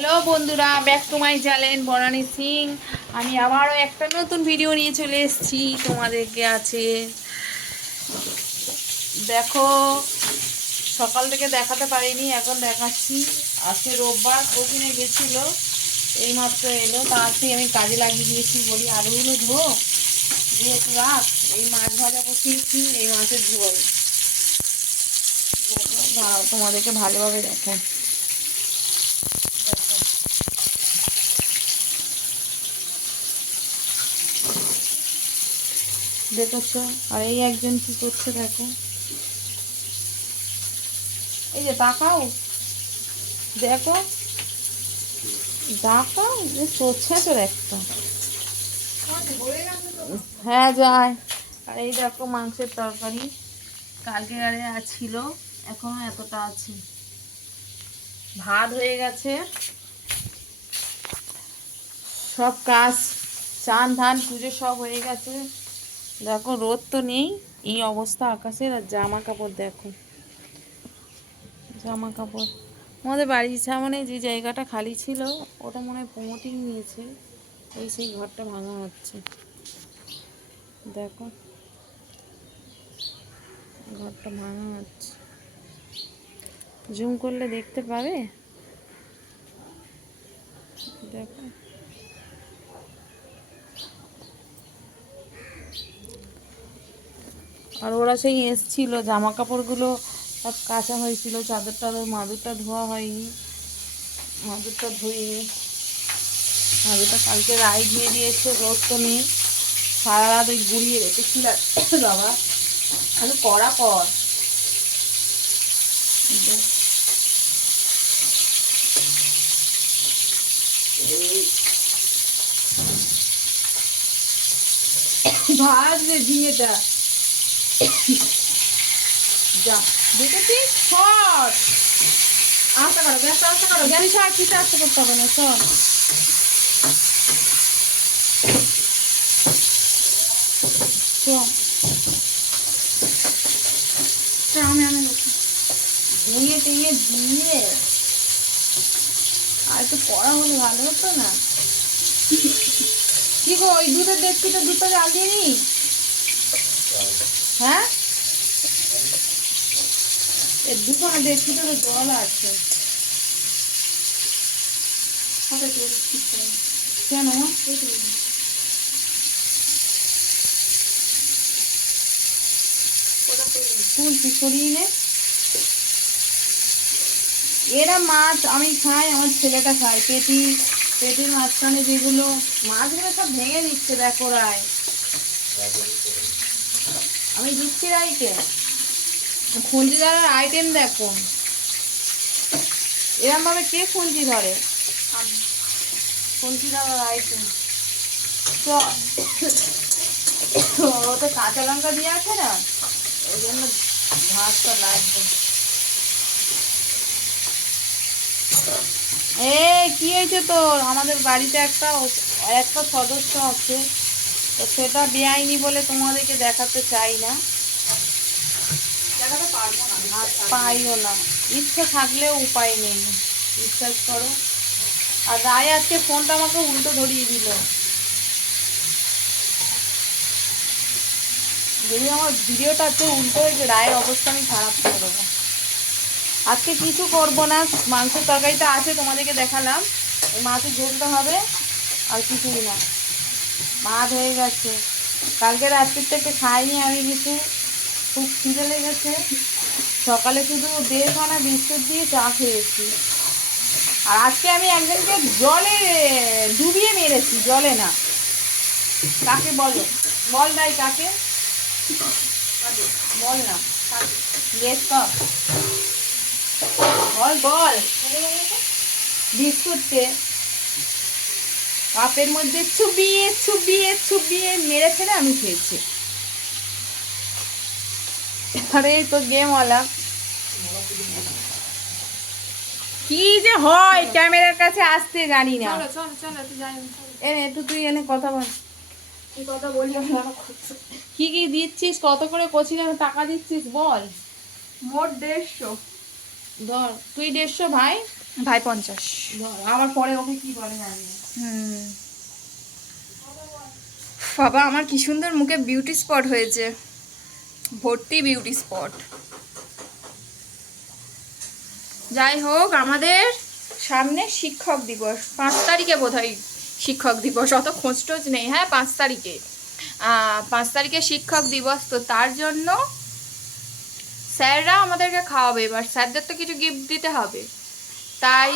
Hello বন্ধুরা, back to my channel Banani Singh. আমি আবারও একটা নতুন ভিডিও নিয়ে চলে এসেছি তোমাদেরকে আছে। দেখো, সকাল থেকে দেখাতে পারিনি, এখন দেখাচ্ছি। আজকে রোববার, কোচিংয়ে গেছিলো, এইমাত্র এলো। তাড়াতাড়ি আমি কাজে লাগিয়ে দিয়েছি, বলি আলুগুলো ধো দিয়ে একটু রাখ। এই মাছ ভাজা বসিয়েছি, এই মাছের ঝোল। তোমাদেরকে ভালোভাবে দেখাই। দেখেছো? আর এই একজন কি করছে দেখো, এই যে তাকাও, দেখো তাকাও, যে চলছে তোর একটা। হ্যাঁ যায়। আর এই দেখো মাংসের তরকারি, কালকে আরে ছিল, এখনো এতটা আছে। ভাত হয়ে গেছে, সব কাজ, চান ধান পুজো সব হয়ে গেছে। দেখো রোদ তো নেই, এই অবস্থা আকাশের। আর জামা কাপড় দেখো, জামা কাপড় আমাদের বাড়ির সামনে যে জায়গাটা খালি ছিল, ওটা মনে হয় প্রমোটিং নিয়েছে, এই সেই ঘরটা ভাঙা হচ্ছে। দেখো ঘরটা ভাঙা হচ্ছে, জুম করলে দেখতে পাবে। দেখো আর ওরা সেই এসছিল, জামা কাপড়গুলো সব কাচা হয়েছিল, চাদর টাদর, মাদুরটা ধোয়া হয়নি, মাদুরটা ধুয়ে, মাদুরটা কালকে রায় ধুয়ে দিয়েছে, রোদ তো নেই, সারা রাত ওই গুড়িয়ে রেখেছিল। বাবা আমি কড়া কর ভাজবে ঝিঙেটা। যা দেখেছিস, শট আস্তে করো, গ্যাসটা আস্তে করো, গ্যাস আর কিছু আস্তে করতে হবে না, শট। আমি ভুঁয়ে টেঙে দিয়ে আর একটু কড়া হলে ভালো হতো না। কি গো, ওই দুধের ডেকচিটা দুধটা জাল দিয়ে নি? হ্যাঁ, এই দুখানা ডেকচিটা তো জল আছে। কেন তুলছি, সরিয়ে নে। এরা মাছ আমি খাই, আমার ছেলেটা খায়। পেটির মাঝখানে যেগুলো মাছগুলো সব ভেঙে দিচ্ছে, দেখো রায়। আমি দিচ্ছি রাইকে, খুঁজি ধরার আইটেম দেখো, এরম ভাবে কে খুঁজি ধরে? খুঁজি ধরার আইটেম তো ওতে কাঁচা লঙ্কা দিয়ে আছে না, ওই জন্য ভাতটা লাগবে। কি হয়েছে তোর? আমাদের বাড়িতে একটা সদস্য আছে, তো সেটা বেআইনি বলে তোমাদেরকে দেখাতে চাই না, দেখাতে পারবো না, পাইও না। ইচ্ছে থাকলেও উপায় নেই, বিশ্বাস করো। আর রায় আজকে ফোনটা আমাকে উল্টো ধরিয়ে দিল। যদি আমার ভিডিওটা আজকে উল্টো হয়েছে, রায়ের অবস্থা আমি খারাপ করে দেবো। আজকে কিছু করবো না, মাংসের তরকারিটা আছে, তোমাদেরকে দেখালাম, ওই মাছের ঝোলটা হবে, আর কিছুই না। ভাত হয়ে গেছে, কালকে রাত্রির থেকে খাইনি আমি কিছু, খুব খিদে লেগেছে। সকালে শুধু 1.5 খানা বিস্কুট দিয়ে চা খেয়েছি। আর আজকে আমি একজনকে জলে ডুবিয়ে মেরেছি, জলে না। কাকে বলো? বল ভাই, কাকে বল না, গেস কর, বল বল। বিস্কুটকে কাপের মধ্যে চুবিয়ে চুবিয়ে চুবিয়ে মেরেছে না, আমি খেয়েছি। আরে তো গেমওয়ালা কি যে হয়, ক্যামেরার কাছে আসতে জানি না। এনে একটু তুই এনে কথা বল, কথা বলি। কি কি দিচ্ছিস, কত করে কোচিনে টাকা দিচ্ছিস বল? মোট 150। ধর তুই 150 ভাই, ভাই 50। আমার পরে ওকে কি বলে জানি না। বাবা আমার কি সুন্দর মুখে বিউটি স্পট হয়েছে, ভর্তি বিউটি স্পট। যাই হোক, আমাদের সামনে শিক্ষক দিবস, 5 তারিখে বোধহয় শিক্ষক দিবস, অত খোঁজটোজ নেই। হ্যাঁ 5 তারিখে, 5 তারিখে শিক্ষক দিবস। তো তার জন্য স্যাররা আমাদেরকে খাওয়াবে, এবার স্যারদের তো কিছু গিফট দিতে হবে, তাই।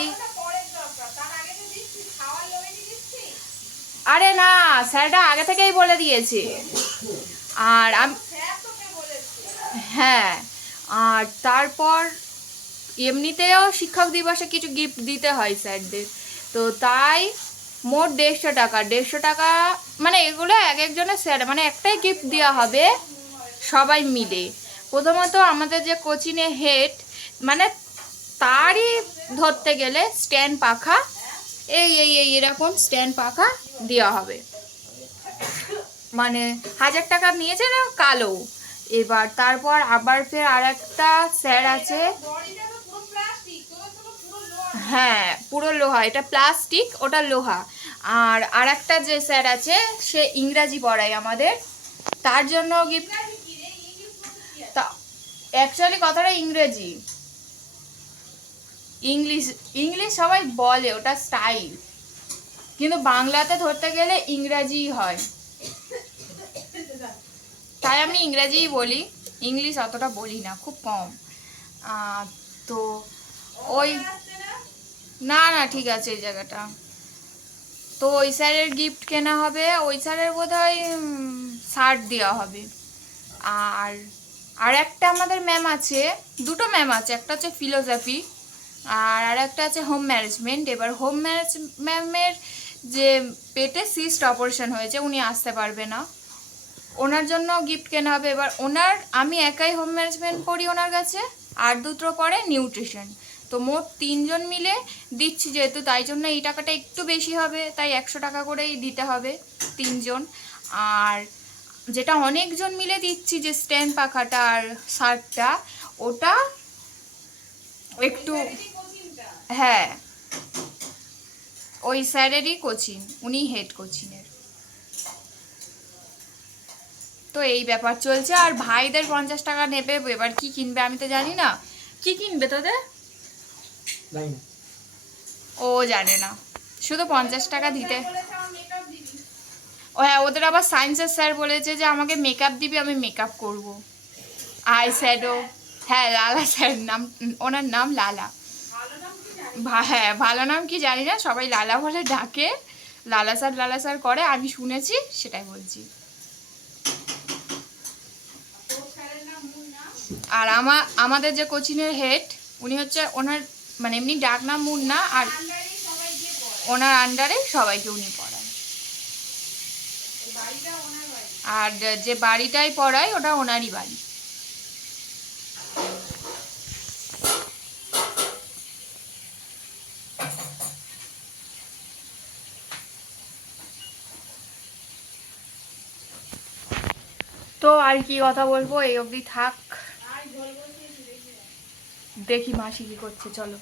আরে না, স্যারটা আগে থেকেই বলে দিয়েছে। আর হ্যাঁ, আর তারপর এমনিতেও শিক্ষক দিবসে কিছু গিফট দিতে হয় স্যারদের, তো তাই মোট 150 টাকা, 150 টাকা মানে এগুলো এক একজনের স্যার মানে একটাই গিফট দেওয়া হবে সবাই মিলে। প্রথমত আমাদের যে কোচিংয়ে হেড মানে তারই ধরতে গেলে স্ট্যান্ড পাখা, এই এই এই এরকম স্ট্যান্ড পাখা দেওয়া হবে, মানে 1000 টাকা নিয়েছে না কালো। এবার তারপর আবার ফের আর একটা স্যার আছে, হ্যাঁ পুরো লোহা, এটা প্লাস্টিক ওটা লোহা। আর আরেকটা যে স্যার আছে সে ইংরাজি পড়ায় আমাদের, তার জন্য গিফট। তা অ্যাকচুয়ালি কথাটা ইংরেজি, ইংলিশ ইংলিশ সবাই বলে, ওটা স্টাইল, কিন্তু বাংলাতে ধরতে গেলে ইংরাজিই হয়, তাই আমি ইংরাজিই বলি, ইংলিশ অতটা বলি না, খুব কম। তো ওই না না ঠিক আছে এই জায়গাটা। তো ওই স্যারের গিফট কেনা হবে, ওই স্যারের বোধহয় শার্ট দেওয়া হবে। আর আর একটা আমাদের ম্যাম আছে, দুটো ম্যাম আছে, একটা হচ্ছে ফিলোসফি আর একটা আছে হোম ম্যানেজমেন্ট। এবার হোম ম্যামের যে পেটে সিস্ট অপারেশন হয়েছে, উনি আসতে পারবে না, ওনার জন্য গিফট কেনা হবে। এবার ওনার, আমি একাই হোম ম্যানেজমেন্ট পড়ি ওনার কাছে, আর দুটো পড়ে নিউট্রিশন, তো মোট 3 জন মিলে দিচ্ছি যেহেতু, তাই জন্য এই টাকাটা একটু বেশি হবে, তাই 100 টাকা করেই দিতে হবে 3 জন। আর যেটা অনেকজন মিলে দিচ্ছি যে স্ট্যান্ড পাখাটা আর শার্টটা, ওটা একটু, হ্যাঁ ওই স্যারেরই কোচিং, উনি হেড কোচিংয়ের। তো এই ব্যাপার চলছে। আর ভাইদের 50 টাকা নেবে, এবার কি কিনবে আমি তো জানি না, কি কিনবে তোদের ও জানে না, শুধু 50 টাকা দিতে। ও হ্যাঁ, ওদের আবার সায়েন্সের স্যার বলেছে যে আমাকে মেকআপ দিবি, আমি মেকআপ করব, আই শ্যাডো। হ্যাঁ লালা স্যার নাম, ওনার নাম লালা। হ্যাঁ ভালো নাম কি জানি না, সবাই লালা বলে ডাকে, লালা স্যার করে, আমি শুনেছি সেটাই বলছি। আর আমাদের যে কোচিংয়ের হেড, উনি হচ্ছে ওনার মানে এমনি ডাক নাম মুন্না, আর ওনার আন্ডারে সবাইকে উনি পড়ায়। আর যে বাড়িটাই পড়ায় ওটা ওনারই বাড়ি। তো আর কি কথা বলবো, এই অবধি থাক, দেখি মাসি কি করছে, চলো।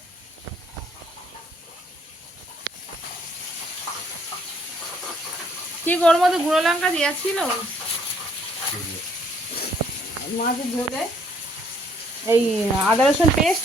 কি ওর মধ্যে গুঁড়ো লঙ্কা দিয়েছিল মাছের ঝোলে এই আদা রসুন পেস্ট